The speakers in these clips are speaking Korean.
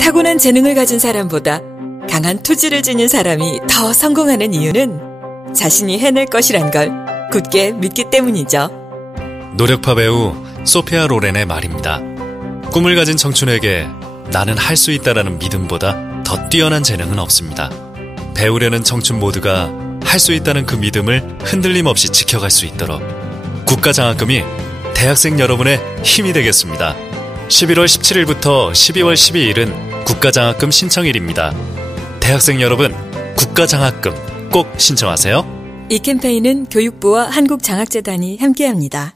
타고난 재능을 가진 사람보다 강한 투지를 지닌 사람이 더 성공하는 이유는 자신이 해낼 것이란 걸 굳게 믿기 때문이죠. 노력파 배우 소피아 로렌의 말입니다. 꿈을 가진 청춘에게 나는 할 수 있다라는 믿음보다 더 뛰어난 재능은 없습니다. 배우려는 청춘 모두가 할 수 있다는 그 믿음을 흔들림 없이 지켜갈 수 있도록 국가장학금이 대학생 여러분의 힘이 되겠습니다. 11월 17일부터 12월 12일은 국가장학금 신청일입니다. 대학생 여러분, 국가장학금 꼭 신청하세요. 이 캠페인은 교육부와 한국장학재단이 함께합니다.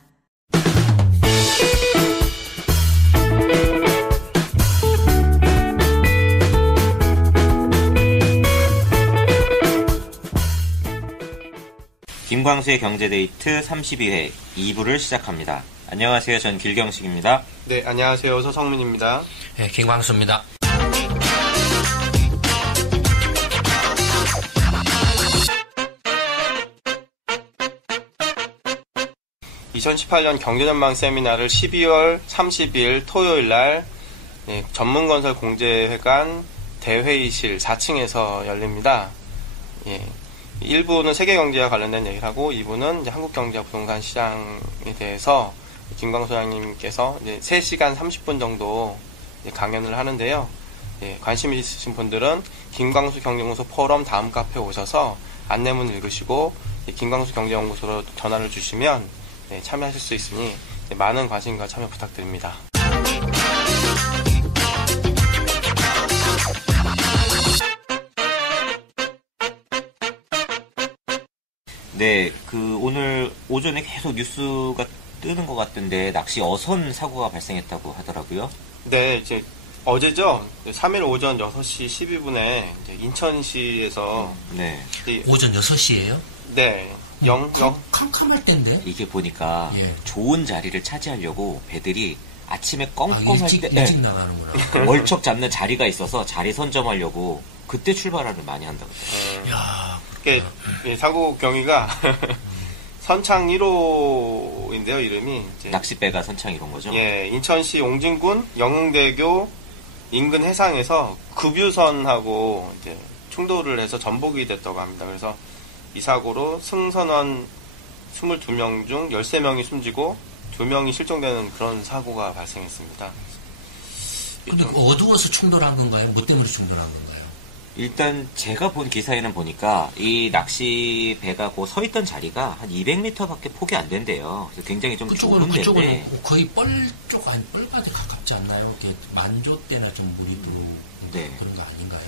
김광수의 경제데이트 32회 2부를 시작합니다. 안녕하세요. 전 길경식입니다. 네, 안녕하세요. 서성민입니다. 네, 김광수입니다. 2018년 경제전망 세미나를 12월 30일 토요일 날 전문건설 공제회관 대회의실 4층에서 열립니다. 1부는 세계경제와 관련된 얘기를 하고 2부는 이제 한국경제와 부동산 시장에 대해서 김광수 소장님께서 이제 3시간 30분 정도 강연을 하는데요. 관심 있으신 분들은 김광수 경제연구소 포럼 다음 카페에 오셔서 안내문 읽으시고 김광수 경제연구소로 전화를 주시면 참여하실 수 있으니 많은 관심과 참여 부탁드립니다. 네, 오늘 오전에 계속 뉴스가 뜨는 것 같던데 낚시 어선 사고가 발생했다고 하더라고요. 네, 이제 어제죠. 3일 오전 6시 12분에 인천시에서 네. 오전 6시예요? 네. 캄캄할 때인데? 이게 보니까 좋은 자리를 차지하려고 배들이 아침에 껌껌할 때 일찍 나가는구나. 월척 잡는 자리가 있어서 자리 선점하려고 그때 출발을 많이 한다고 그래요. 야, 사고 경위가 선창 1호인데요, 이름이. 낚싯배가 선창 1호인 거죠? 예, 인천시 옹진군 영흥대교 인근 해상에서 급유선하고 이제 충돌을 해서 전복이 됐다고 합니다. 그래서 이 사고로 승선원 22명 중 13명이 숨지고 2명이 실종되는 그런 사고가 발생했습니다. 근데 어두워서 충돌한 건가요? 뭐 때문에 충돌한 건가요? 일단 제가 본 기사에는 보니까 이 낚시 배가 그 서 있던 자리가 한 200m밖에 폭이 안 된대요. 그래서 굉장히 좀 좁은 데인데 그쪽은 거의 뻘까지 가깝지 않나요? 이렇게 만조 때나 좀 물이 들어오고 그런 거 아닌가요?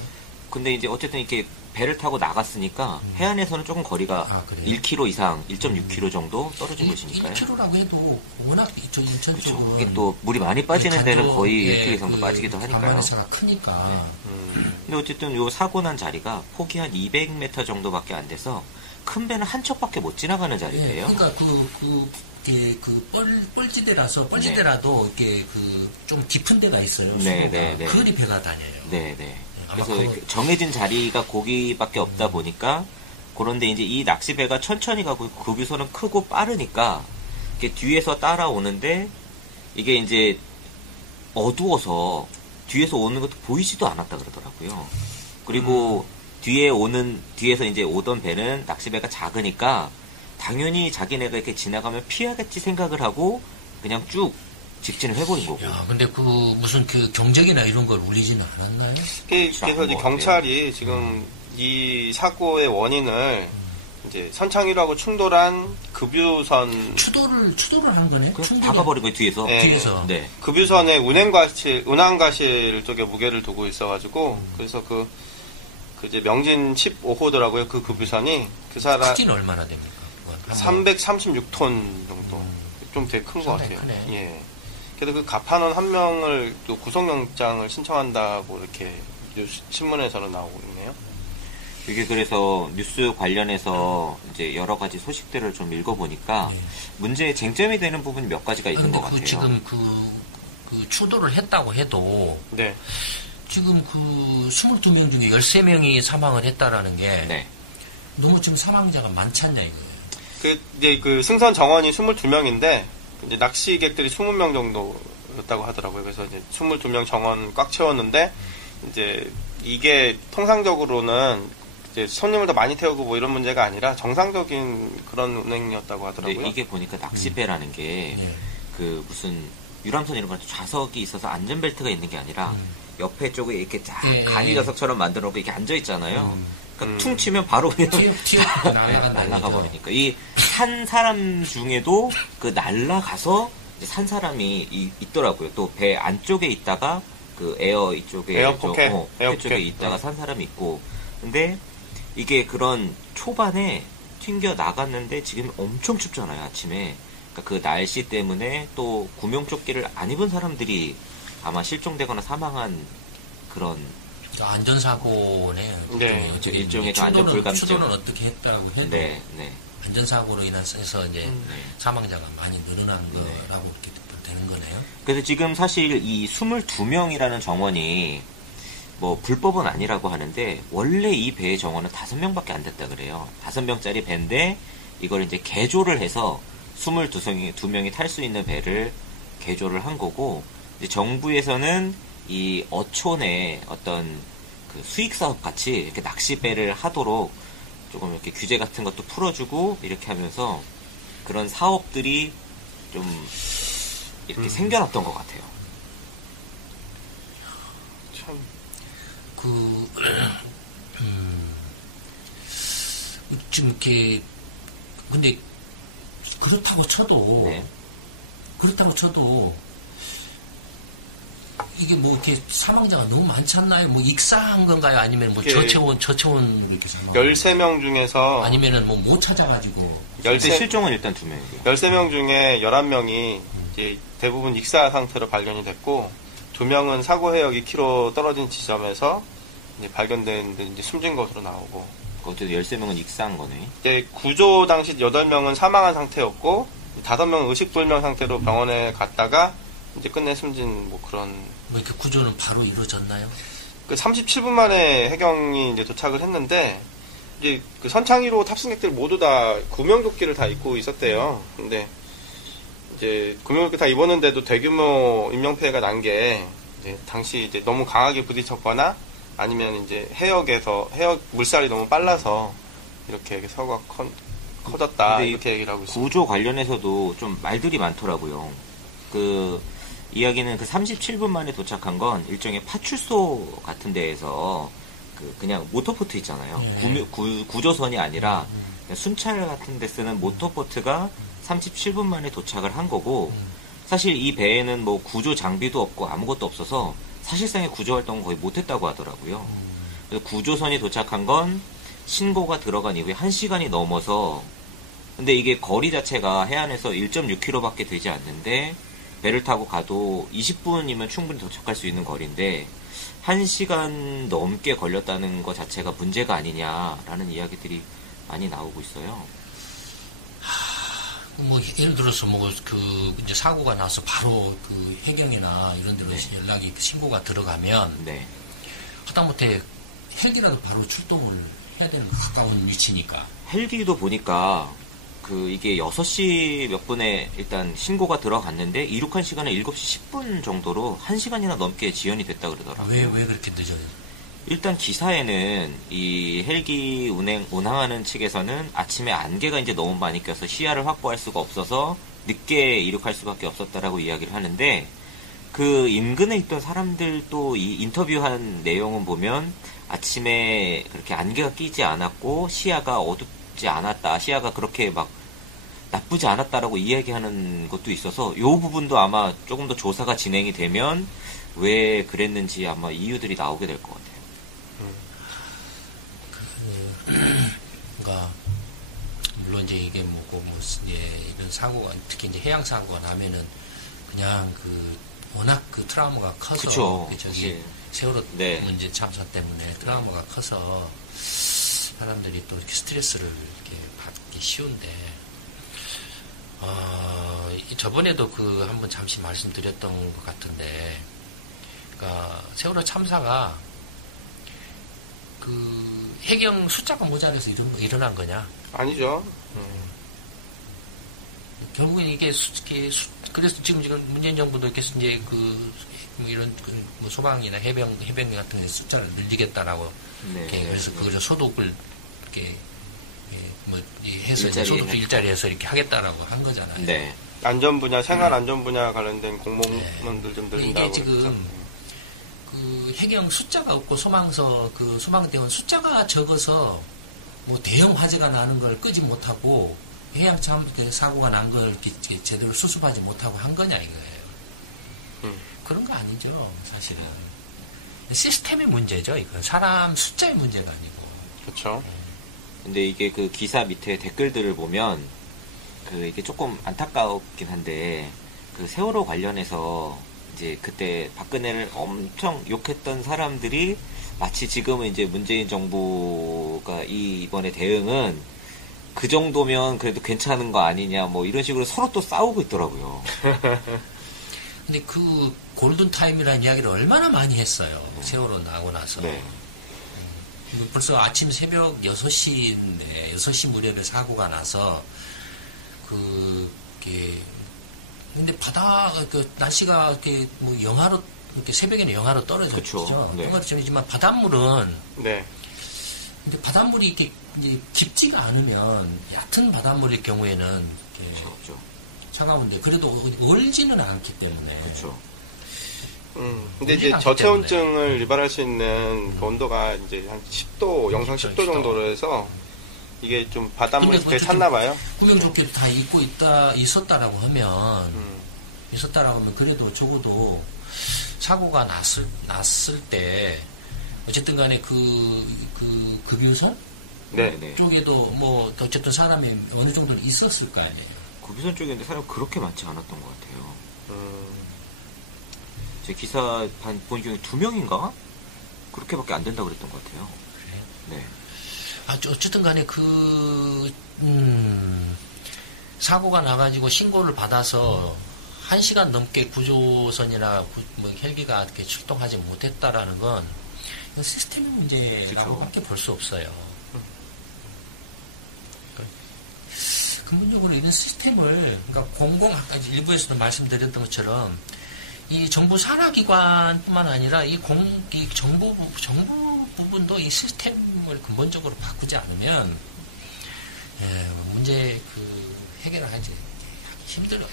근데 이제 어쨌든 이렇게 배를 타고 나갔으니까 해안에서는 조금 거리가 1km 이상, 1.6km 정도 떨어진 곳이니까요. 1km라고 해도 워낙 저 인천 쪽은 이게 또 물이 많이 빠지는 데는 거의 1km 이상도 빠지기도 하니까요. 강만해서가 크니까. 근데 어쨌든 요 사고 난 자리가 폭이 한 200m 정도밖에 안 돼서 큰 배는 한 척밖에 못 지나가는 자리예요. 그러니까 뻘지대라도 이렇게 좀 깊은 데가 있어요. 그리 배가 다녀요. 네네. 그래서 정해진 자리가 거기밖에 없다 보니까 그런데 이제 이 낚시배가 천천히 가고 급유선은 크고 빠르니까 이게 뒤에서 따라오는데 이게 이제 어두워서 뒤에서 오는 것도 보이지도 않았다 그러더라고요. 그리고 뒤에서 이제 오던 배는 낚시배가 작으니까 당연히 자기네가 이렇게 지나가면 피하겠지 생각을 하고 그냥 쭉 직진을 해버린 거고. 야, 근데 무슨 경적이나 이런 걸 울리지는 않았나요? 그래서 이제 경찰이 지금 이 사고의 원인을 이제 선창1호하고 충돌한 급유선 추돌을 한 거네? 그냥 박아버린 거예요, 뒤에서. 뒤에서. 네. 급유선의 운항과실 쪽에 무게를 두고 있어가지고 그래서 이제 명진 15호더라고요. 그 급유선이 크기는 얼마나 됩니까? 336톤 정도. 좀 되게 큰 것 같아요. 크네. 예. 그래서 그 갑판원 한 명을 또 구속영장을 신청한다고 이렇게 신문에서는 나오고 있네요. 이게 그래서 뉴스 관련해서 이제 여러 가지 소식들을 좀 읽어보니까 문제의 쟁점이 되는 부분이 몇 가지가 있는 것 같아요. 지금 추돌을 했다고 해도 지금 22명 중에 13명이 사망을 했다라는 게 너무 지금 사망자가 많지 않냐 이거예요. 이제 승선 정원이 22명인데 이제 낚시객들이 20명 정도 정도였다고 하더라고요. 그래서 이제 22명 정원 꽉 채웠는데 이제 이게 통상적으로는 이제 손님을 더 많이 태우고 뭐 이런 문제가 아니라 정상적인 그런 운행이었다고 하더라고요. 이게 보니까 낚시배라는 게 그 무슨 유람선 이런 거 좌석이 있어서 안전벨트가 있는 게 아니라 옆에 쪽에 이렇게 쫙 간이 좌석처럼 만들어 놓고 이렇게 앉아 있잖아요. 그러니까 퉁 치면 바로 그냥 날아가 버리니까 이 산 사람 중에도 그 날아가서 산 사람이 있더라고요. 또 배 안쪽에 있다가 그 에어 이쪽에 에어포켓 쪽에 있다가 산 사람이 있고. 근데 이게 그런 초반에 튕겨 나갔는데 지금 엄청 춥잖아요, 아침에. 그러니까 그 날씨 때문에 또 구명조끼를 안 입은 사람들이 아마 실종되거나 사망한 그런 안전사고네. 네. 일종의 안전불감증. 추도는 어떻게 했다고 해도 네. 안전사고로 인해서 이제 사망자가 많이 늘어난 거라고 이렇게 되는 거네요. 그래서 지금 사실 이 22명이라는 정원이 뭐 불법은 아니라고 하는데 원래 이 배의 정원은 5명밖에 안 됐다 그래요. 5명짜리 배인데 이걸 이제 개조를 해서 22명이 탈 수 있는 배를 개조를 한 거고, 이제 정부에서는 이 어촌의 어떤 그 수익 사업 같이 이렇게 낚시배를 하도록 조금 이렇게 규제 같은 것도 풀어주고 이렇게 하면서 그런 사업들이 좀 이렇게 생겨났던 것 같아요. 참. 좀 이렇게, 근데, 그렇다고 쳐도, 이게 뭐 이렇게 사망자가 너무 많지 않나요? 뭐 익사한 건가요? 아니면 뭐 저체온 이렇게 사망? 13명 중에서 아니면은 뭐 못 찾아가지고 실종은 일단 2명이고요. 13명 중에 11명이 이제 대부분 익사 상태로 발견이 됐고 2명은 사고 해역 2km 떨어진 지점에서 이제 발견됐는데 이제 숨진 것으로 나오고. 어쨌든 13명은 익사한 거네. 이제 구조 당시 8명은 사망한 상태였고 5명은 의식불명 상태로 병원에 갔다가 이제 끝내 숨진 뭐 그런. 뭐 이렇게 구조는 바로 이루어졌나요? 그 37분 만에 해경이 이제 도착을 했는데 이제 그 선창 1호 탑승객들 모두 다 구명조끼를 다 입고 있었대요. 근데 이제 구명조끼 다 입었는데도 대규모 인명피해가 난 게 이제 당시 이제 너무 강하게 부딪혔거나 아니면 이제 해역 물살이 너무 빨라서 이렇게 사고가 커졌다 이렇게 얘기를 하고 있습니다. 구조 관련해서도 좀 말들이 많더라고요. 그 이야기는 그 37분 만에 도착한 건 일종의 파출소 같은 데에서 그냥 모터보트 있잖아요. 구조선이 아니라 순찰 같은 데 쓰는 모터보트가 37분 만에 도착을 한 거고, 사실 이 배에는 뭐 구조 장비도 없고 아무것도 없어서 사실상의 구조 활동은 거의 못했다고 하더라고요. 그래서 구조선이 도착한 건 신고가 들어간 이후에 1시간이 넘어서, 근데 이게 거리 자체가 해안에서 1.6km밖에 되지 않는데 배를 타고 가도 20분이면 충분히 도착할 수 있는 거리인데 1시간 넘게 걸렸다는 것 자체가 문제가 아니냐라는 이야기들이 많이 나오고 있어요. 뭐 예를 들어서 뭐 그 이제 사고가 나서 바로 그 해경이나 이런 데로 연락이 신고가 들어가면 하다못해 헬기라도 바로 출동을 해야 되는 가까운 위치니까. 헬기도 보니까 이게 6시 몇 분에 일단 신고가 들어갔는데 이륙한 시간은 7시 10분 정도로 1시간이나 넘게 지연이 됐다 그러더라고요. 왜 그렇게 늦어요? 일단 기사에는 이 헬기 운항하는 측에서는 아침에 안개가 이제 너무 많이 껴서 시야를 확보할 수가 없어서 늦게 이륙할 수밖에 없었다라고 이야기를 하는데, 그 인근에 있던 사람들도 이 인터뷰한 내용은 보면 아침에 그렇게 안개가 끼지 않았고 시야가 어둡지 않았다, 시야가 그렇게 막 나쁘지 않았다라고 이야기하는 것도 있어서 이 부분도 아마 조금 더 조사가 진행이 되면 왜 그랬는지 아마 이유들이 나오게 될 것 같아요. 그러니까 물론 이제 이게 이런 사고가 특히 이제 해양 사고가 나면은 그냥 워낙 트라우마가 커서 저기 세월호 문제 참사 때문에 트라우마가 커서 사람들이 또 이렇게 스트레스를 이렇게 받기 쉬운데, 저번에도 한번 잠시 말씀드렸던 것 같은데, 그러니까 세월호 참사가 해경 숫자가 모자라서 일어난 거냐? 아니죠. 결국엔 이게 그래서 지금 문재인 정부도 이렇게 이제 뭐 이런 뭐 소방이나 해병 같은 데 숫자를 늘리겠다라고 이렇게 그래서 그저 소득을 이렇게 뭐 해서 소득 일자리 해서 이렇게 하겠다라고 한 거잖아요. 네. 안전 분야, 생활 안전 분야 관련된 공무원들 좀 늘린다고. 이게 지금 그 해경 숫자가 없고 소방서 그 소방대원 숫자가 적어서 뭐 대형 화재가 나는 걸 끄지 못하고 해양 사고가 난 걸 제대로 수습하지 못하고 한 거냐 이거예요. 그런 거 아니죠, 사실은. 시스템의 문제죠, 이건. 사람 숫자의 문제가 아니고. 그렇죠. 근데 이게 그 기사 밑에 댓글들을 보면 이게 조금 안타깝긴 한데 그 세월호 관련해서 이제 그때 박근혜를 엄청 욕했던 사람들이 마치 지금은 이제 문재인 정부가 이번에 대응은 그 정도면 그래도 괜찮은 거 아니냐 뭐 이런 식으로 서로 또 싸우고 있더라고요. 근데 그 골든타임이라는 이야기를 얼마나 많이 했어요. 세월호 나고 나서. 네. 벌써 아침 새벽 6시인데 6시 무렵에 사고가 나서 근데 날씨가 이렇게 뭐 영하로 이렇게 새벽에는 영하로 떨어졌죠. 네. 떨어지지만 바닷물은 네. 근데 바닷물이 이렇게 이제 깊지가 않으면 얕은 바닷물일 경우에는 차갑죠. 차가운데 그래도 얼지는 않기 때문에. 그렇죠. 근데 이제 저체온증을 유발할 수 있는 그 온도가 이제 한 10도, 영상 10도 정도로 해서 이게 좀 바닷물이 꽤 찼나 봐요. 구명조끼를 다 입고 있었다라고 하면 그래도 적어도 사고가 났을 때 어쨌든 간에 그 급유선 네. 쪽에도 뭐 어쨌든 사람이 어느 정도는 있었을 거 아니에요. 급유선 쪽인데 사람이 그렇게 많지 않았던 것 같아요. 제 기사 본 경우에 2명인가? 그렇게밖에 안 된다고 그랬던 것 같아요. 그래? 네. 어쨌든 간에 사고가 나가지고 신고를 받아서 1시간 넘게 구조선이나 뭐 헬기가 이렇게 출동하지 못했다라는 건 이건 시스템의 문제라고밖에 볼 수 없어요. 근본적으로 이런 시스템을, 그러니까 아까 일부에서도 말씀드렸던 것처럼 이 정부 산하기관뿐만 아니라 이 정부 부분도 이 시스템을 근본적으로 바꾸지 않으면 문제 해결을 하기 힘들어요.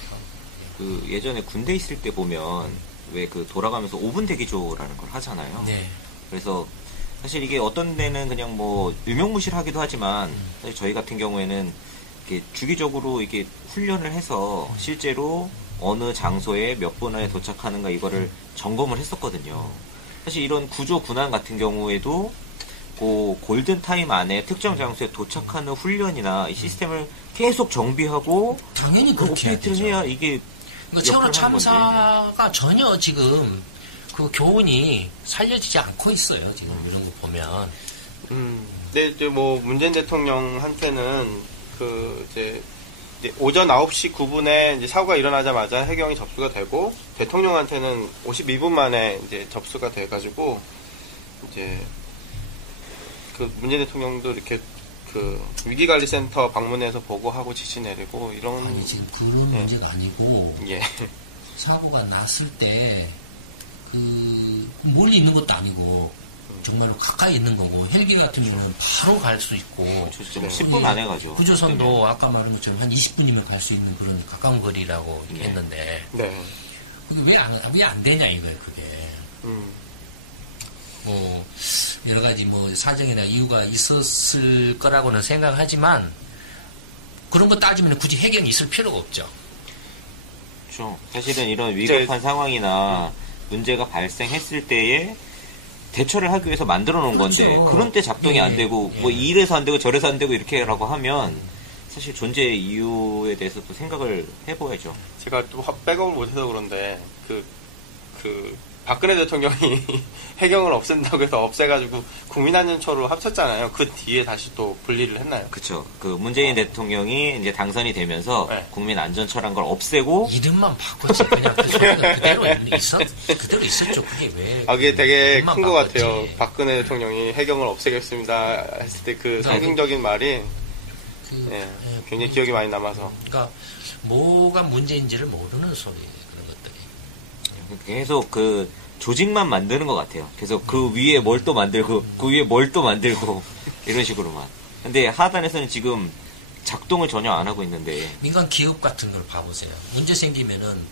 예전에 군대 있을 때 보면 왜 돌아가면서 5분 대기조라는 걸 하잖아요. 네. 그래서 사실 이게 어떤 데는 그냥 뭐 유명무실하기도 하지만 사실 저희 같은 경우에는 이렇게 주기적으로 이게 훈련을 해서 실제로 어느 장소에 몇 분 안에 도착하는가 이거를 점검을 했었거든요. 사실 이런 구조 군안 같은 경우에도 그 골든타임 안에 특정 장소에 도착하는 훈련이나 이 시스템을 계속 정비하고 당연히 그렇게 업데이트를 해야 이게 그러니까 세월호 참사가 전혀 지금 그 교훈이 살려지지 않고 있어요. 지금 이런 거 보면. 네, 이제 뭐 문재인 대통령한테는 이제 오전 9시 9분에 이제 사고가 일어나자마자 해경이 접수가 되고 대통령한테는 52분 만에 이제 접수가 돼가지고 이제 문재인 대통령도 이렇게 위기관리센터 방문해서 보고하고 지시 내리고 이런. 아니 지금 그런 문제가 아니고. 예. 사고가 났을 때 멀리 있는 것도 아니고 정말로 가까이 있는 거고 헬기 같은 경우는 바로 갈 수 있고 10분 안에 가죠. 구조선도 아까 말한 것처럼 한 20분이면 갈 수 있는 그런 가까운 거리라고 했는데 왜 안 되냐 이거예요 그게. 뭐 여러 가지 뭐 사정이나 이유가 있었을 거라고는 생각하지만 그런 거 따지면 굳이 해경이 있을 필요가 없죠. 그렇죠. 사실은 이런 위급한 상황이나 문제가 발생했을 때에 대처를 하기 위해서 만들어 놓은 건데 그런 때 작동이 안 되고 뭐 이래서 안 되고 저래서 안 되고 이렇게라고 하면 사실 존재 이유에 대해서 또 생각을 해봐야죠. 제가 또 백업을 못해서 그런데 박근혜 대통령이 해경을 없앤다고 해서 없애가지고 국민안전처로 합쳤잖아요. 그 뒤에 다시 또 분리를 했나요? 그쵸. 문재인 대통령이 이제 당선이 되면서 국민안전처란 걸 없애고 이름만 바꿨지 그냥 그 소리가 그대로 있었죠. 그게 왜? 그게 되게 큰 것 같아요. 박근혜 대통령이 해경을 없애겠습니다 했을 때 그 상징적인 말이 굉장히 기억이 많이 남아서. 그러니까 뭐가 문제인지를 모르는 소리예요. 그런 것들이. 계속 그 조직만 만드는 것 같아요. 계속 그 위에 뭘 또 만들고 그 위에 뭘 또 만들고 이런 식으로만. 근데 하단에서는 지금 작동을 전혀 안 하고 있는데. 민간 기업 같은 걸 봐보세요. 문제 생기면은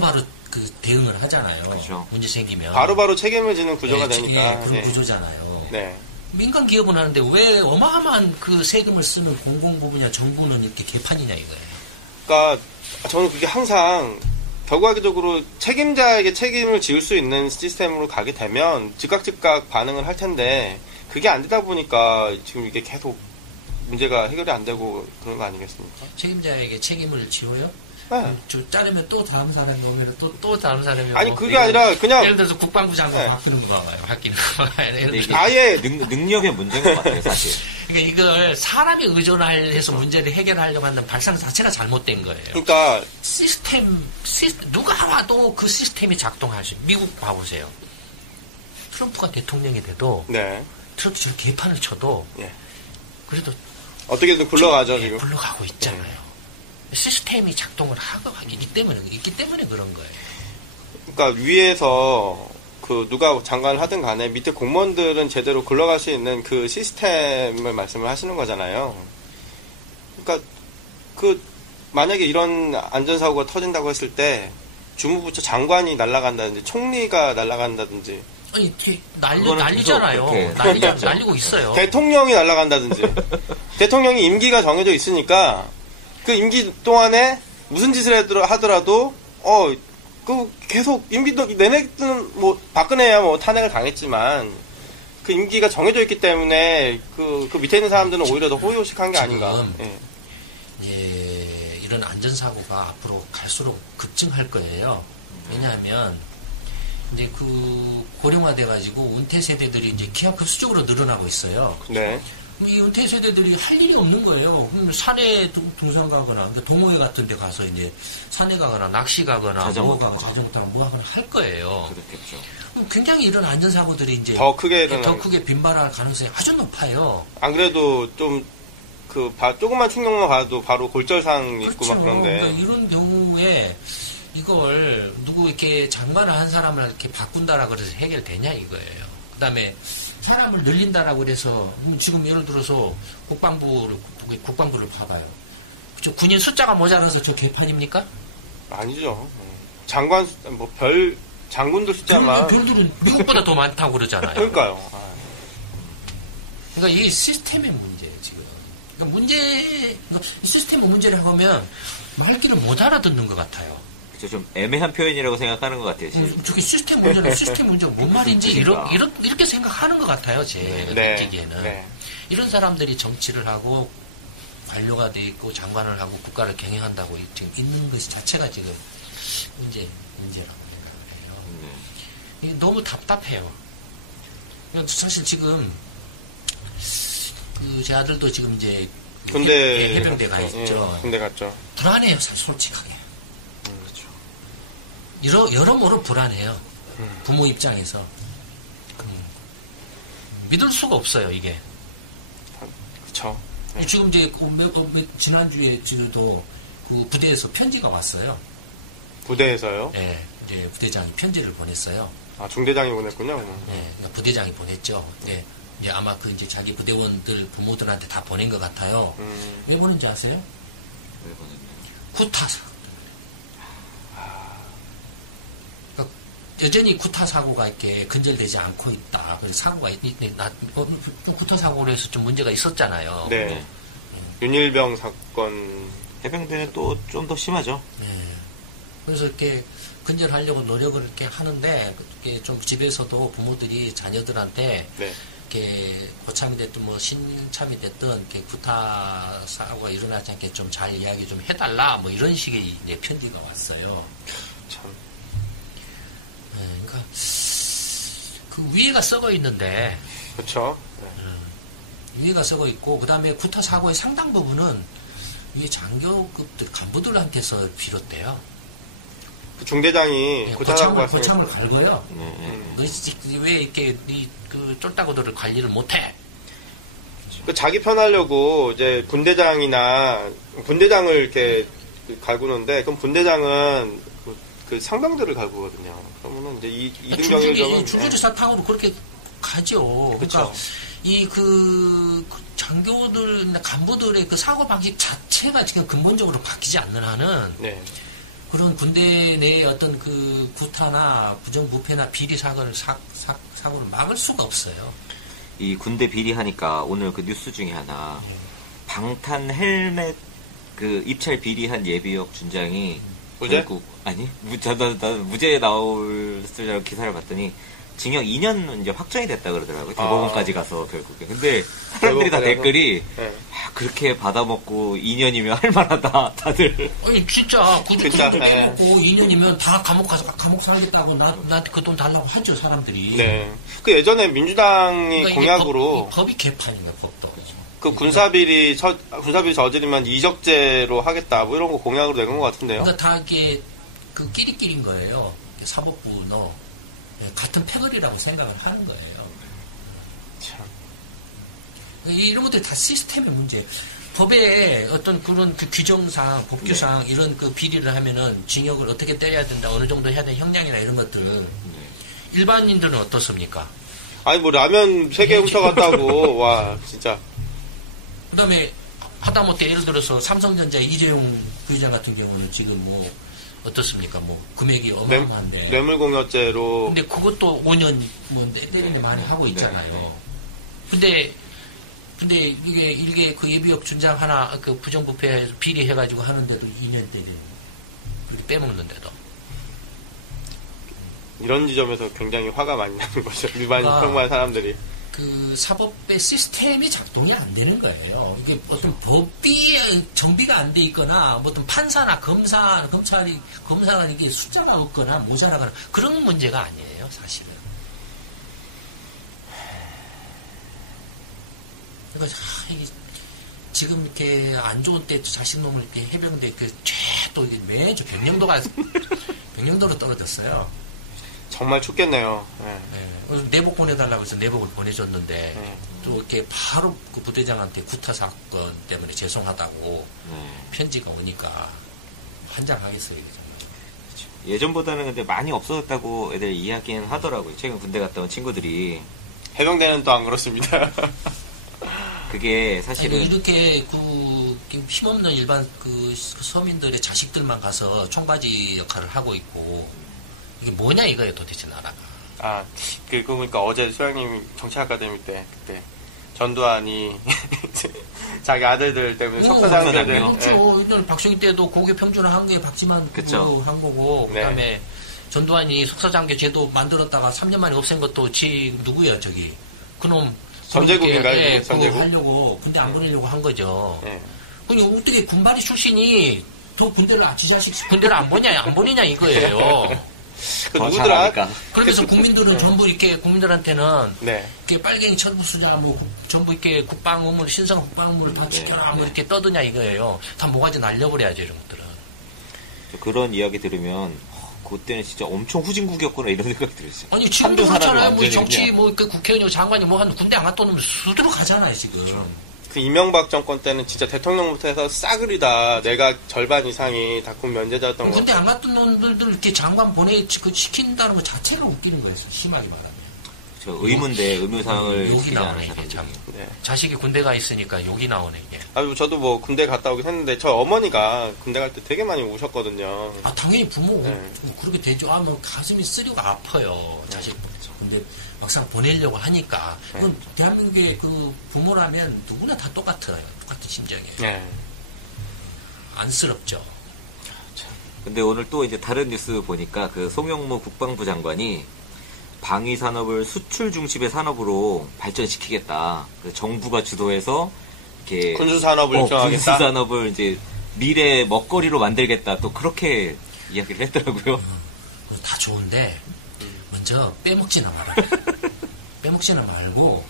바로 그 대응을 하잖아요. 그렇죠. 문제 생기면 바로 책임을 지는 구조가 되니까. 그런 구조잖아요. 네. 민간 기업은 하는데 왜 어마어마한 그 세금을 쓰는 공공부문이나 정부는 이렇게 개판이냐 이거예요. 그러니까 저는 그게 항상 결과적으로 책임자에게 책임을 지을 수 있는 시스템으로 가게 되면 즉각 반응을 할 텐데 그게 안 되다 보니까 지금 이게 계속 문제가 해결이 안 되고 그런 거 아니겠습니까? 책임자에게 책임을 지어요? 네. 저 자르면 또 다음 사람이 오면 또 다음 사람이 오면 아니 그게 아니라 그냥 예를 들어서 국방부 장관 바뀌는 거 봐요. 바뀌는 거 봐요. 아예 능력의 문제인 것 같아요, 사실. 그러니까 이걸 사람이 의존해서 문제를 해결하려고 하는 발상 자체가 잘못된 거예요. 그러니까 시스템 누가 와도 그 시스템이 작동할 수. 미국 봐보세요. 트럼프가 대통령이 돼도 트럼프 저렇게 개판을 쳐도 그래도 어떻게든 굴러가죠 지금. 굴러가고 있잖아요. 시스템이 작동을 있기 때문에 그런 거예요. 그러니까 위에서 그 누가 장관을 하든 간에 밑에 공무원들은 제대로 굴러갈 수 있는 그 시스템을 말씀을 하시는 거잖아요. 그러니까 그 만약에 이런 안전사고가 터진다고 했을 때 주무부처 장관이 날아간다든지 총리가 날아간다든지 아니 난리잖아요. 날리고 있어요. 대통령이 날아간다든지 대통령이 임기가 정해져 있으니까 그 임기 동안에 무슨 짓을 하더라도 그 계속 임기도 내내는 뭐 박근혜야 뭐 탄핵을 당했지만 그 임기가 정해져 있기 때문에 그 밑에 있는 사람들은 오히려 더 호의호식한 게 아닌가. 이런 안전사고가 앞으로 갈수록 급증할 거예요. 왜냐하면 이제 그 고령화돼가지고 은퇴 세대들이 이제 기하급수적으로 늘어나고 있어요. 네. 이 은퇴 세대들이 할 일이 없는 거예요. 산에 등산 가거나, 동호회 같은 데 가서 이제 산에 가거나, 낚시 가거나, 자전거 타거나 뭐 하거나 할 거예요. 그렇겠죠. 굉장히 이런 안전사고들이 이제 더 크게 빈발할 가능성이 아주 높아요. 안 그래도 좀 조금만 충격만 가도 바로 골절상 있고 막 그런데. 그러니까 이런 경우에 이걸 누구 이렇게 장관을 한 사람을 이렇게 바꾼다라 그래서 해결되냐 이거예요. 그 다음에 사람을 늘린다라고 그래서 지금 예를 들어서 국방부를 봐봐요. 저 군인 숫자가 모자라서 저 개판입니까? 아니죠. 장관 장군들 숫자만 별들은 미국보다 더 많다고 그러잖아요. 그러니까요. 그러니까 이 시스템의 문제예요 지금. 그러니까 이 시스템의 문제를 하면 말귀를 못 알아듣는 것 같아요. 좀 애매한 표현이라고 생각하는 것 같아요. 저게 시스템 문제가 뭔 말인지 그러니까. 이렇게 생각하는 것 같아요. 제가 느끼기에는. 네. 이런 사람들이 정치를 하고 관료가 돼 있고 장관을 하고 국가를 경영한다고 지금 있는 것 자체가 지금 문제라고 생각을 해요. 이게 너무 답답해요. 사실 지금 제 아들도 지금 이제 군대 해병대가 있죠. 군대 갔죠. 불안해요, 사실 솔직하게. 여러모로 불안해요. 부모 입장에서. 믿을 수가 없어요, 이게. 그쵸. 네. 지금 이제 지난주에 지금도 그 부대에서 편지가 왔어요. 부대에서요? 네, 이제 부대장이 편지를 보냈어요. 아, 중대장이 보냈군요. 네, 부대장이 보냈죠. 네, 이제 아마 그 자기 부대원들 부모들한테 다 보낸 것 같아요. 왜 보낸지 아세요? 왜 보냈나요? 구타사. 여전히 구타 사고가 이렇게 근절되지 않고 있다. 그래서 사고가 구타 사고로 해서 좀 문제가 있었잖아요. 네. 윤일병 사건. 해병대는 또 좀 더 심하죠. 네. 그래서 이렇게 근절하려고 노력을 이렇게 하는데 이렇게 좀 집에서도 부모들이 자녀들한테 이렇게 고참이 됐든 뭐 신참이 됐든 이렇게 구타 사고가 일어나지 않게 좀 잘 이야기 좀 해달라 뭐 이런 식의 이제 편지가 왔어요. 참. 그러니까 그 위에가 썩어 있는데, 그렇죠. 위에가 썩어 있고 그 다음에 구타 사고의 상당 부분은 위에 장교급들 간부들한테서 비롯돼요. 그 중대장이 구타 사고 고창을 갈고요. 왜 이렇게 그 쫄따구들을 관리를 못해? 그 자기 편하려고 이제 분대장을 이렇게 갈구는데, 그럼 분대장은 그 상병들을 갈구거든요. 그러면은 이제 이등병일정은 줄줄이사탕으로 그렇게 가죠. 그러니까 그 장교들, 간부들의 그 사고 방식 자체가 지금 근본적으로 바뀌지 않는 한은 네. 그런 군대 내의 어떤 그 구타나 부정부패나 비리 사고를 막을 수가 없어요. 이 군대 비리하니까 오늘 그 뉴스 중에 하나 방탄 헬멧 그 입찰 비리한 예비역 준장이 무죄? 결국 아니 무죄에 나올 기사를 봤더니 징역 2년 이제 확정이 됐다 그러더라고요. 대법원까지 가서 결국에. 근데 사람들이 다 댓글이 네. 그렇게 받아먹고 2년이면 할만하다 다들. 아니 진짜 진짜, 빼먹고 2년이면 다 감옥 가서 감옥 살겠다고 나한테 그 돈 달라고 하죠 사람들이. 네. 그 예전에 민주당이 그러니까 공약으로 법이 개판인가 법도. 그 군사비리 저지르면 이적죄로 하겠다 뭐 이런 거 공약으로 내건 것 같은데요. 그러니까 다 이게 그 끼리끼리인 거예요. 사법부 같은 패거리라고 생각을 하는 거예요. 참. 이런 것들이 다 시스템의 문제. 법에 어떤 그런 그 규정상, 법규상 이런 그 비리를 하면은 징역을 어떻게 때려야 된다, 어느 정도 해야 되는 형량이나 이런 것들은 일반인들은 어떻습니까? 아니 뭐 라면 3개 훔쳐갔다고 와 진짜. 그다음에 하다못해 예를 들어서 삼성전자 이재용 부회장 같은 경우는 지금 뭐 어떻습니까? 뭐 금액이 어마어마한데 뇌물공여죄로. 근데 그것도 5년 뭐 때리는 많이 하고 있잖아요. 근데 이게 그 예비역 준장 하나 그 부정부패 비리해가지고 하는데도 2년 때리는 그렇게 빼먹는데도 이런 지점에서 굉장히 화가 많이 나는 거죠. 일반 평범한 사람들이. 그 사법의 시스템이 작동이 안 되는 거예요. 이게 어떤 법이 정비가 안 돼 있거나 뭐 어떤 판사나 검사가 이게 숫자가 없거나 모자라거나 그런 문제가 아니에요, 사실은. 그러니까 이게 지금 이렇게 안 좋은 때 자식놈을 이렇게 해병대 또 이게 매주 병령도로 떨어졌어요. 정말 춥겠네요. 네. 네. 내복 보내달라고 해서 내복을 보내줬는데 또 이렇게 바로 그 부대장한테 구타 사건 때문에 죄송하다고 편지가 오니까 환장하겠어요. 정말. 예전보다는 근데 많이 없어졌다고 애들 이야기는 하더라고요. 최근 군대 갔다 온 친구들이. 해병대는 또 안 그렇습니다. 그게 사실은 아니, 이렇게 힘없는 일반 그 서민들의 자식들만 가서 총바지 역할을 하고 있고 이게 뭐냐 이거예요 도대체 나라가. 그러니까 어제 소장님 정치아카데미 때 그때 전두환이 자기 아들들 때문에 석사장교들. 그렇죠. 박정희 때도 고교 평준화 한 게 박지만 한 거고 네. 그다음에 전두환이 석사장교 제도 만들었다가 3년 만에 없앤 것도 누구야 저기 그놈. 전제국인가요? 전제국 하려고 군대 안 보내려고 한 거죠. 네. 그니 어떻게 군발이 출신이 더 군대를 군대를 안 보내냐 이거예요. 누구더라? 그러면서 국민들은 전부 이렇게 국민들한테는 네. 이렇게 빨갱이 철부수자 뭐 전부 이렇게 국방 의무 신성 국방 의무를 다 지켜라 뭐 이렇게 떠드냐 이거예요. 다 모가지 날려버려야죠 이런 것들은. 그런 이야기 들으면 그때는 진짜 엄청 후진국이었구나 이런 생각이 들었어요. 아니 지금도 그렇잖아요. 뭐 정치 뭐 그 국회의원 장관이 뭐 한 군대 안 갔다 오면 수두로 가잖아요 지금. 그렇죠. 그 이명박 정권 때는 진짜 대통령부터 해서 싸그리다 내가 절반 이상이 다 군 면제자였던 거. 군대 안 갔던 놈들 이렇게 장관 시킨다는 것 자체가 웃기는 거예요. 심하게 말하면. 의문대 의무사항을 욕이 지키지 나오네 않은 이게 참. 네. 자식이 군대 가 있으니까 욕이 나오네 이게. 저도 뭐 군대 갔다 오긴 했는데 저 어머니가 군대 갈 때 되게 많이 우셨거든요. 당연히 부모 그렇게 되죠. 뭐 가슴이 쓰리고 아파요 자식. 근데 막상 보내려고 하니까 그건 대한민국의 그 부모라면 누구나 다 똑같은 심정이에요. 네. 안쓰럽죠. 근데 오늘 또 이제 다른 뉴스 보니까 그 송영무 국방부 장관이 방위 산업을 수출 중심의 산업으로 발전시키겠다. 정부가 주도해서 이렇게 군수 산업을 육성하겠다. 군수 산업을 이제 미래 먹거리로 만들겠다. 또 그렇게 이야기를 했더라고요. 다 좋은데 먼저 빼먹지는 말고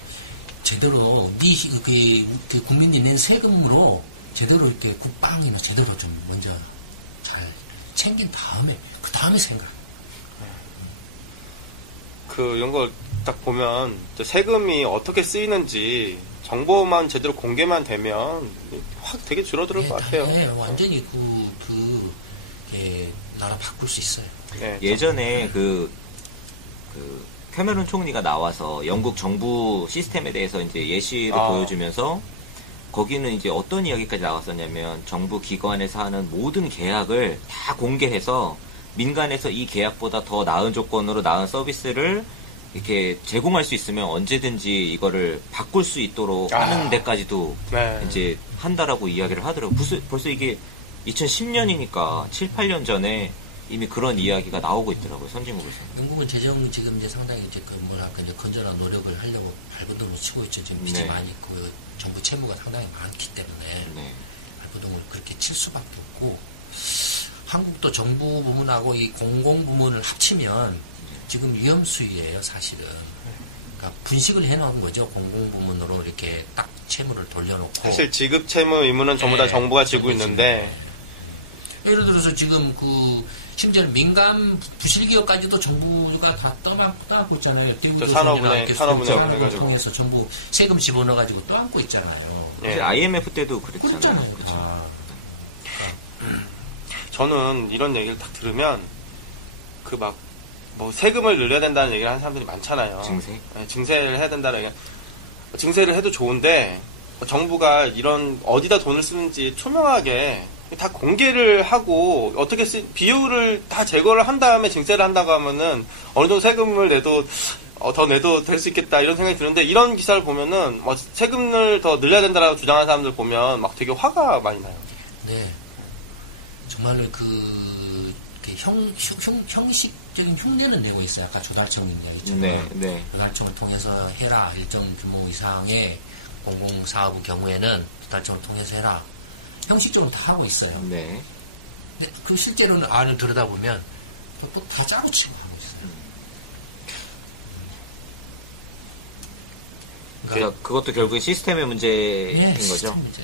제대로 그 국민이 낸 세금으로 제대로 이렇게 국방이나 제대로 좀 먼저 잘 챙긴 다음에 그 다음에 생각. 이런 걸 딱 보면 세금이 어떻게 쓰이는지 정보만 제대로 공개만 되면 확 되게 줄어들 것 같아요. 네, 완전히 나라 바꿀 수 있어요. 네, 예전에 캐머런 총리가 나와서 영국 정부 시스템에 대해서 이제 예시를 보여주면서 거기는 이제 어떤 이야기까지 나왔었냐면 정부 기관에서 하는 모든 계약을 다 공개해서 민간에서 이 계약보다 더 나은 조건으로 나은 서비스를 이렇게 제공할 수 있으면 언제든지 이거를 바꿀 수 있도록 하는 데까지도 이제 한다라고 이야기를 하더라고요. 벌써 이게 2010년이니까 7, 8년 전에 이미 그런 이야기가 나오고 있더라고요, 선진국에서. 영국은 재정 지금 이제 상당히 이제 이제 건전한 노력을 하려고 발버둥을 치고 있죠. 지금 빚이 많이 있고 정부 채무가 상당히 많기 때문에 발버둥을 그렇게 칠 수밖에 없고, 한국도 정부 부문하고 이 공공 부문을 합치면 지금 위험수위예요, 사실은. 그러니까 분식을 해놓은 거죠, 공공 부문으로 이렇게 딱 채무를 돌려놓고. 사실 지급 채무 의무는 전부 다 정부가 지고 있는데. 예를 들어서 지금 심지어 민간 부실기업까지도 정부가 다 떠안고 있잖아요. 산업은행을 통해서 전부 세금 집어넣어가지고 떠안고 있잖아요. IMF 때도 그랬잖아요. 저는 이런 얘기를 딱 들으면 세금을 늘려야 된다는 얘기를 하는 사람들이 많잖아요. 증세? 네, 증세를 해야 된다는 얘기. 증세를 해도 좋은데 정부가 이런 어디다 돈을 쓰는지 투명하게 다 공개를 하고 어떻게 비율을 다 제거를 한 다음에 증세를 한다고 하면은 어느 정도 세금을 내도 더 내도 될 수 있겠다 이런 생각이 드는데, 이런 기사를 보면은 세금을 더 늘려야 된다라고 주장하는 사람들 보면 막 되게 화가 많이 나요. 네, 정말로 형식적인 흉내는 내고 있어요. 아까 조달청 얘기했지만 조달청을 통해서 해라, 일정 규모 이상의 공공사업의 경우에는 조달청을 통해서 해라. 형식적으로 다 하고 있어요. 근데 실제로는 안을 들여다보면 다 짜고 치고 하고 있어요. 그러니까 그것도 결국에 시스템의 문제인 거죠? 시스템 문제.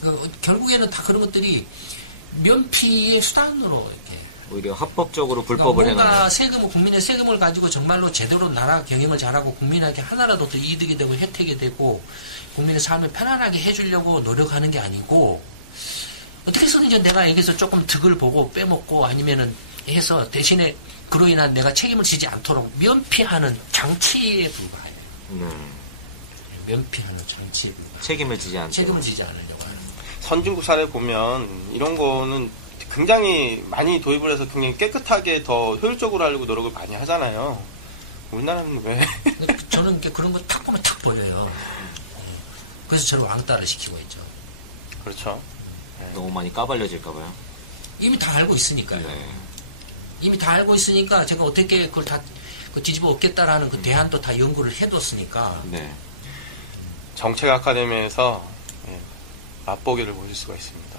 그러니까 결국에는 다 그런 것들이 면피의 수단으로 이렇게 오히려 합법적으로 불법을 해놓는. 뭔가 국민의 세금을 가지고 정말로 제대로 나라 경영을 잘하고 국민에게 하나라도 더 이득이 되고 혜택이 되고 국민의 삶을 편안하게 해주려고 노력하는 게 아니고, 어떻게 해서든지 내가 여기서 조금 득을 보고 빼먹고 아니면은 해서 대신에 그로 인한 내가 책임을 지지 않도록 면피하는 장치에 불과해요. 면피하는 장치에 불과해요. 책임을 지지 않으려고 해요. 선진국 사례 보면 이런 거는 굉장히 많이 도입을 해서 굉장히 깨끗하게 더 효율적으로 하려고 노력을 많이 하잖아요. 우리나라는 왜? 저는 그런 거 탁 보면 탁 보여요. 그래서 저를 왕따를 시키고 있죠. 그렇죠. 너무 많이 까발려질까봐요. 이미 다 알고 있으니까요. 이미 다 알고 있으니까 제가 어떻게 그걸 다 뒤집어 엎겠다라는 그 대안도 다 연구를 해뒀으니까. 정책 아카데미에서 맛보기를 보실 수가 있습니다.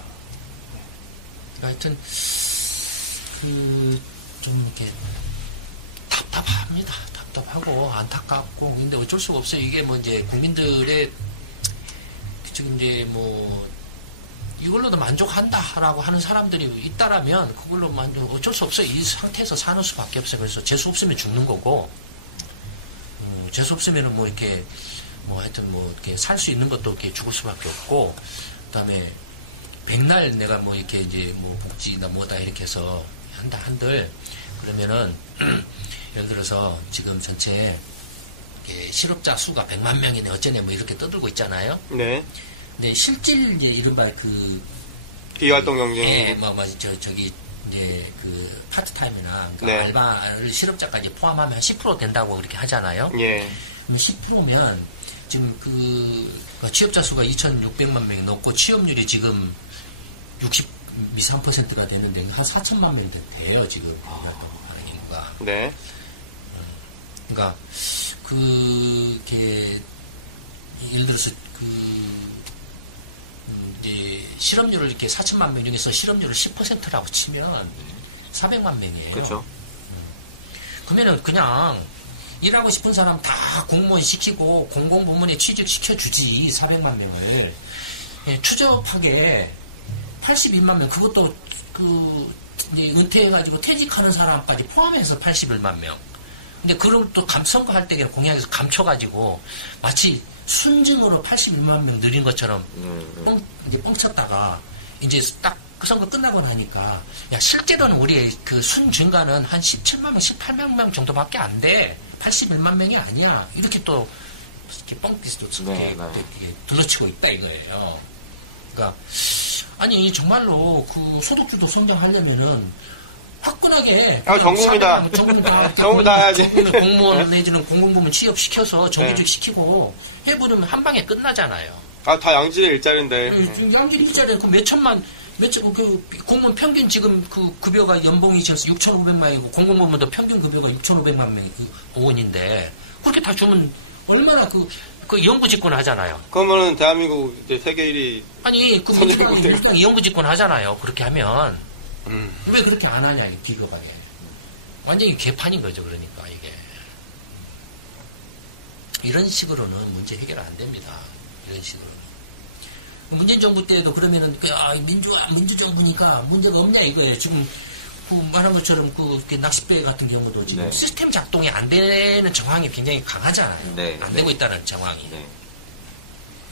하여튼 좀 이렇게 답답합니다. 답답하고 안타깝고. 근데 어쩔 수가 없어요. 이게 이제 국민들의 지금 이제 이걸로도 만족한다라고 하는 사람들이 있다라면 그걸로 어쩔 수 없어요. 이 상태에서 사는 수밖에 없어요. 그래서 재수 없으면 죽는 거고, 재수 없으면은 하여튼 이렇게 살 수 있는 것도 이렇게 죽을 수밖에 없고, 그다음에 백날 내가 이렇게 이제 복지나 뭐다 이렇게 해서 한들 그러면은 예를 들어서 지금 전체 실업자 수가 100만 명이네 어쩌네 이렇게 떠들고 있잖아요. 네. 근데 실질 이제 이른바 비활동 경쟁. 저기 이제 파트타임이나 알바를 실업자까지 포함하면 10% 된다고 그렇게 하잖아요. 그럼 10%면 지금 취업자 수가 2,600만 명이 넘고 취업률이 지금 63%가 되는데 한 4천만 명이 돼요 지금 활동 인구가. 네. 그러니까 예를 들어서 이제 실업률을 이렇게 4천만 명 중에서 실업률을 10%라고 치면 400만 명이에요. 그렇죠. 그러면은 그냥 일하고 싶은 사람 다 공무원 시키고 공공부문에 취직시켜주지 400만 명을. 추접하게 82만 명, 그것도 이제 은퇴해가지고 퇴직하는 사람까지 포함해서 81만 명. 근데 그걸 또 선거할 때 공약에서 감춰가지고 마치 순증으로 81만 명 늘린 것처럼 이제 뻥쳤다가 이제 딱 그 선거 끝나고 나니까 야 실제로는 우리의 그 순증가는 한 17만 명, 18만 명 정도밖에 안 돼. 81만 명이 아니야. 이렇게 또 이렇게 뻥띠스도 이렇게 둘러치고 있다 이거예요. 그러니까 아니 정말로 그 소득주도 성장하려면은 화끈하게 전공이다. 공무원 내지는 공공부문 취업시켜서 정규직 시키고 해버리면 한 방에 끝나잖아요. 다 양질의 일자리인데. 양질의 일자리 그 그 공무원 평균 지금 그 급여가 연봉이 지금 6,500만 원이고 공공부문도 평균 급여가 6,500만 원인데 그렇게 다 주면 얼마나 그 영구집권 하잖아요. 그러면은 대한민국 이제 세계 1위. 아니 그 민주당이 영구집권 하잖아요. 그렇게 하면 왜 그렇게 안 하냐 이 비교가 완전히 개판인 거죠. 그러니까 이게 이런 식으로는 문제 해결 안 됩니다. 이런 식으로. 문재인 정부 때도 그러면은 민주정부니까 문제가 없냐 이거예요. 지금 그 말한 것처럼 그 낚싯배 같은 경우도 지금 시스템 작동이 안 되는 정황이 굉장히 강하잖아요. 안 되고 있다는 정황이.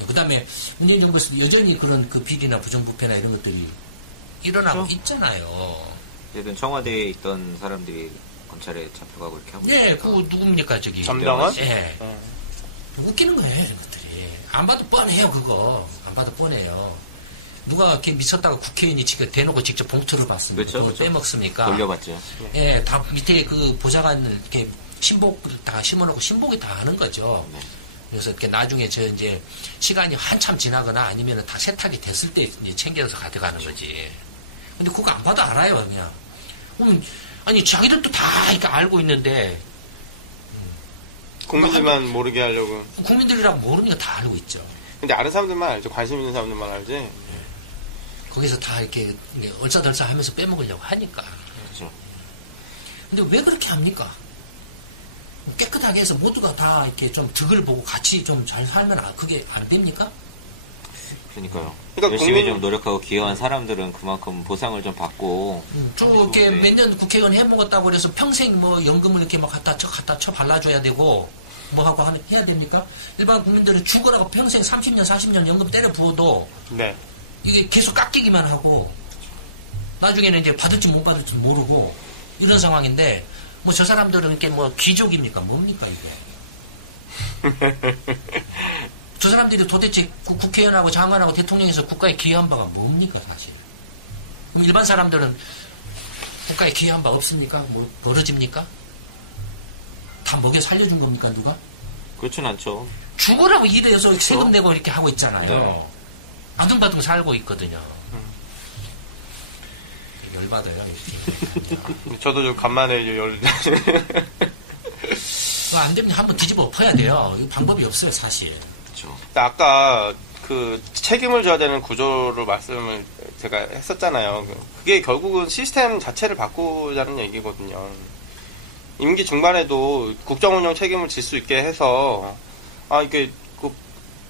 그다음에 문재인 정부에서 여전히 그런 그 비리나 부정부패나 이런 것들이 일어나고 있잖아요. 예전 청와대에 있던 사람들이 검찰에 잡혀가고 이렇게 하고. 예, 그 누굽니까 저기. 전병헌? 예. 웃기는 거예요, 이런 것들이. 안 봐도 뻔해요, 그거. 안 봐도 뻔해요. 누가 이렇게 미쳤다가 국회의원이 지금 대놓고 직접 봉투를 받습니까? 그렇죠. 빼먹습니까? 돌려봤죠. 예, 다 밑에 그 보좌관을 이렇게 신복을 다 심어놓고 신복이 다 하는 거죠. 그래서 이렇게 나중에 이제 시간이 한참 지나거나 아니면 다 세탁이 됐을 때 이제 챙겨서 가져가는 거지. 근데 그거 안 봐도 알아요, 그냥. 그럼, 아니, 자기들도 다 이렇게 알고 있는데. 국민들만 모르게 하려고. 국민들이라고 모르니까 다 알고 있죠. 근데 아는 사람들만 알죠. 관심 있는 사람들만 알지. 거기서 다 이렇게 얼싸덜싸 하면서 빼먹으려고 하니까. 그렇죠. 근데 왜 그렇게 합니까? 깨끗하게 해서 모두가 다 이렇게 좀 득을 보고 같이 좀 잘 살면 그게 안 됩니까? 그러니까요. 열심히 좀 노력하고 기여한 사람들은 그만큼 보상을 좀 받고. 좀 이렇게 몇 년 국회의원 해먹었다고 그래서 평생 뭐 연금을 이렇게 막 갖다 쳐 발라줘야 되고 뭐 하고 해야 됩니까? 일반 국민들은 죽으라고 평생 30년, 40년 연금 때려 부어도 이게 계속 깎이기만 하고 나중에는 이제 받을지 못 받을지 모르고 이런 상황인데 뭐 저 사람들은 이렇게 뭐 귀족입니까? 뭡니까 이게? 저 사람들이 도대체 국회의원하고 장관하고 대통령에서 국가에 기여한 바가 뭡니까 사실? 그럼 일반 사람들은 국가에 기여한 바 없습니까? 뭐 벌어집니까? 다 먹여 살려준 겁니까 누가? 그렇진 않죠. 죽으라고 일해서 세금 내고 이렇게 하고 있잖아요. 아둥바둥 살고 있거든요. 열받아요. 저도 좀 간만에 안 되면 한번 뒤집어 엎어야 돼요. 이거 방법이 없어요 사실. 그렇죠. 아까 그 책임을 져야 되는 구조로 말씀을 제가 했었잖아요. 그게 결국은 시스템 자체를 바꾸자는 얘기거든요. 임기 중반에도 국정운영 책임을 질 수 있게 해서 이게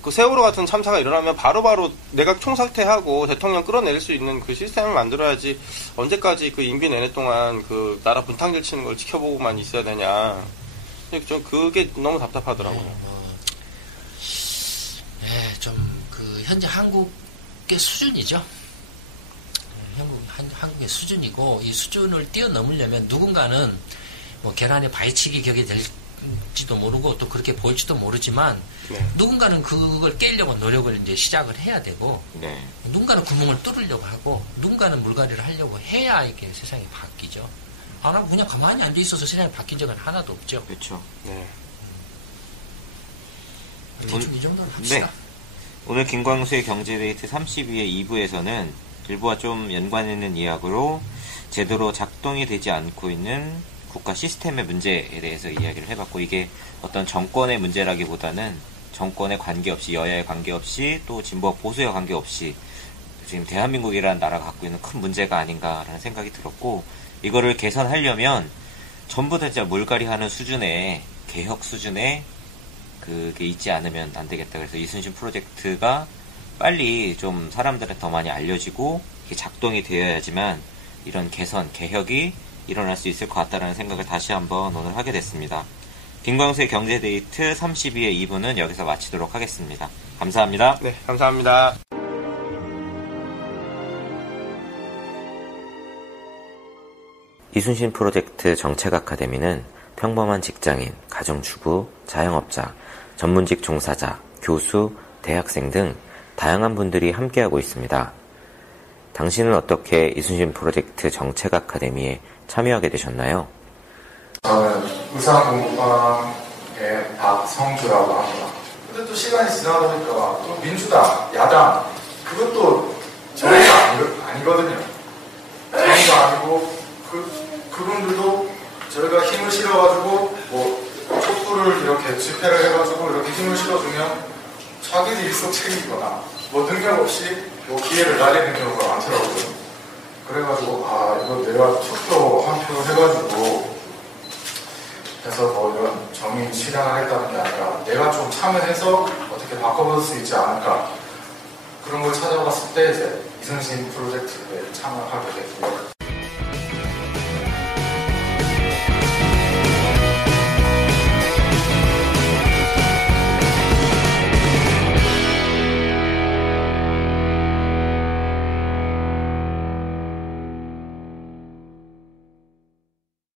그 세월호 같은 참사가 일어나면 바로바로 내각 총사퇴하고 대통령 끌어내릴 수 있는 그 시스템을 만들어야지 언제까지 그 임기 내내 동안 그 나라 분탕질 치는 걸 지켜보고만 있어야 되냐. 좀 그게 너무 답답하더라고요. 좀 그 현재 한국의 수준이죠. 한국의 수준이고 이 수준을 뛰어넘으려면 누군가는 뭐 계란에 바위치기 격이 될지도 모르고 또 그렇게 보일지도 모르지만 누군가는 그걸 깨려고 노력을 이제 시작을 해야 되고 누군가는 구멍을 뚫으려고 하고 누군가는 물갈이를 하려고 해야 이게 세상이 바뀌죠. 나 그냥 가만히 앉아 있어서 세상이 바뀐 적은 하나도 없죠. 그렇죠. 대충 이 정도는 합시다. 오늘 김광수의 경제데이트 32회 2부에서는 일부와 좀 연관 있는 이야기로 제대로 작동이 되지 않고 있는 국가 시스템의 문제에 대해서 이야기를 해봤고, 이게 어떤 정권의 문제라기보다는 정권에 관계없이, 여야에 관계없이, 또 진보와 보수에 관계없이 지금 대한민국이라는 나라가 갖고 있는 큰 문제가 아닌가라는 생각이 들었고, 이거를 개선하려면 전부 다 진짜 물갈이하는 수준의 개혁 수준의 그게 있지 않으면 안 되겠다. 그래서 이순신 프로젝트가 빨리 좀 사람들한테 더 많이 알려지고 이게 작동이 되어야지만 이런 개선, 개혁이 일어날 수 있을 것 같다는 생각을 다시 한번 오늘 하게 됐습니다. 김광수의 경제데이트 32회 2부는 여기서 마치도록 하겠습니다. 감사합니다. 네, 감사합니다. 이순신 프로젝트 정책 아카데미는 평범한 직장인, 가정주부, 자영업자, 전문직 종사자, 교수, 대학생 등 다양한 분들이 함께하고 있습니다. 당신은 어떻게 이순신 프로젝트 정책 아카데미에 참여하게 되셨나요? 저는 의사공부방의 박성주라고 합니다. 근데 또 시간이 지나다 보니까 또 민주당, 야당, 그것도 정의가 아니거든요. 정의가 아니고 그분들도 저희가 힘을 실어가지고 촛불을 이렇게 집회를 해가지고 이렇게 힘을 실어주면 자기들 일속책이거나 능력 없이 기회를 날리는 경우가 많더라고요. 그래가지고 이거 내가 투표 한 표 해가지고 해서 이런 정의 실현하겠다는 게 아니라 내가 좀 참여해서 어떻게 바꿔볼 수 있지 않을까, 그런 걸 찾아봤을 때 이제 이순신 프로젝트에 참여하게 됐고요.